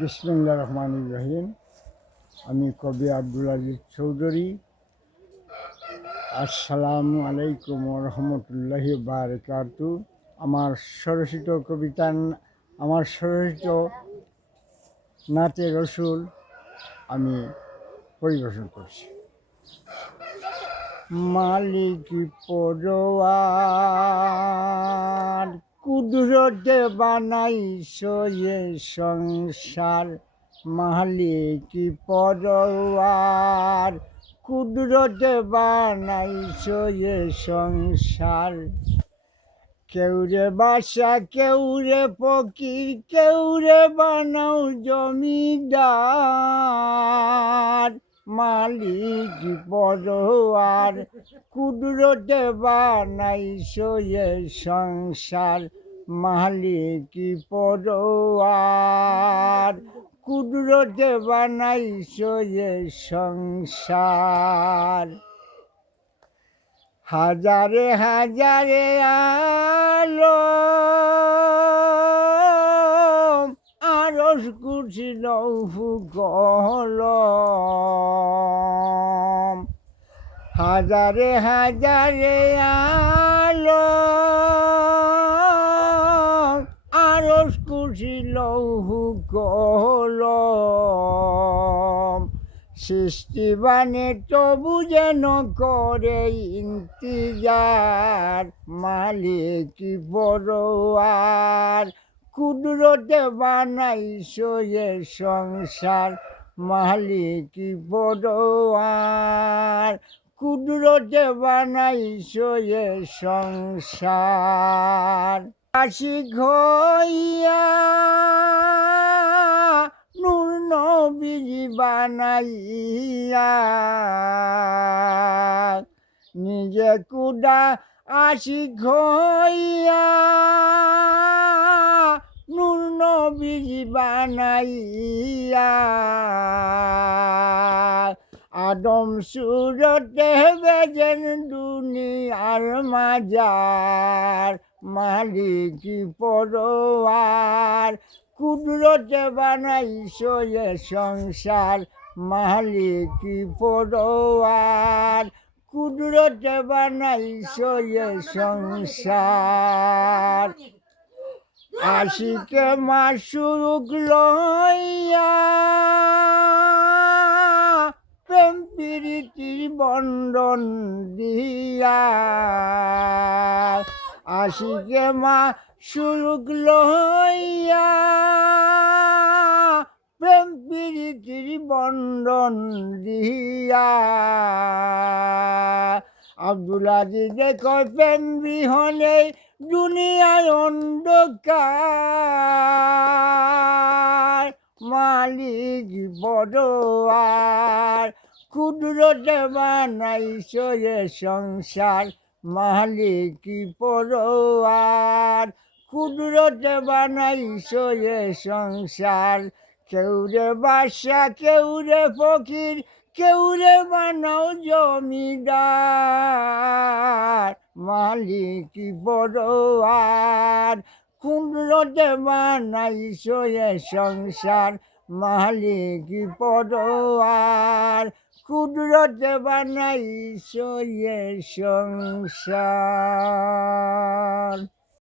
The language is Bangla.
বিসমিল্লাহির রহমানির রহিম। আমি কবি আব্দুল আজিজ চৌধুরী। আসসালামু আলাইকুম রহমতুল্লাহি বারাকাতু। আমার স্বরচিত কবিতা, আমার স্বরচিত নাতে রসুল আমি পরিবেশন করছি। মালিক পরোয়ার কুদরতে বানাইছো এ সংসার। মালিক পরোয়ার কুদরতে বানাইছো এ সংসার। কেউ রে বাসা, কেউ রে ফকির, কেউ রে বানাও জমিদার। মালিক পরোয়ার কুদরতে বানাইছো এ সংসার। মালিক পরোয়ার কুদরতে বানাইছো এ সংসার। হাজারে হাজারে আলো আরশ কুরসি লৌহ কলম। হাজারে হাজারে আলো আরশ কুরসি লৌহ কলম। সৃষ্টিবানে তবু যেন করে ইন্তিজার। মালিক পরোয়ার কুদরতে বানাইছো এ সংসার। মালিক পরোয়ার কুদরতে বানাইছো এ সংসার। আশিক হইয়া নূর নবীজি বানাইয়া নিজে কুডা আশিক হইয়া নূর নবীজি বানাইয়া আদম সুরতে বেজেন দুনিয়ার মাজার। মালিক পরোয়ার কুদরতে বানাইছো এ সংসার। মালিক পরোয়ার কুদরতে বানাইছো এ সংসার। আশিকে মাসুক লইয়া প্রেম প্রীতির বন্ধন দিয়া। আশিকে মাসুক লইয়া প্রেম প্রীতির বন্ধন দিয়া। আব্দুল আজিজ কয় প্রেম বিহনে দুনিয়ায় অন্ধকার। মালিক পরোয়ার কুদরতে বানাইছো এ সংসার। মালিক পরোয়ার কুদরতে বানাইছো এ সংসার। কেউ রে বাসা, কেউ রে ফকির, কেউ রে বানাও জমিদার। মালিক পরোয়ার কুদরতে বানাইছো এ সংসার। মালিক পরোয়ার কুদরতে বানাইছো এ সংসার।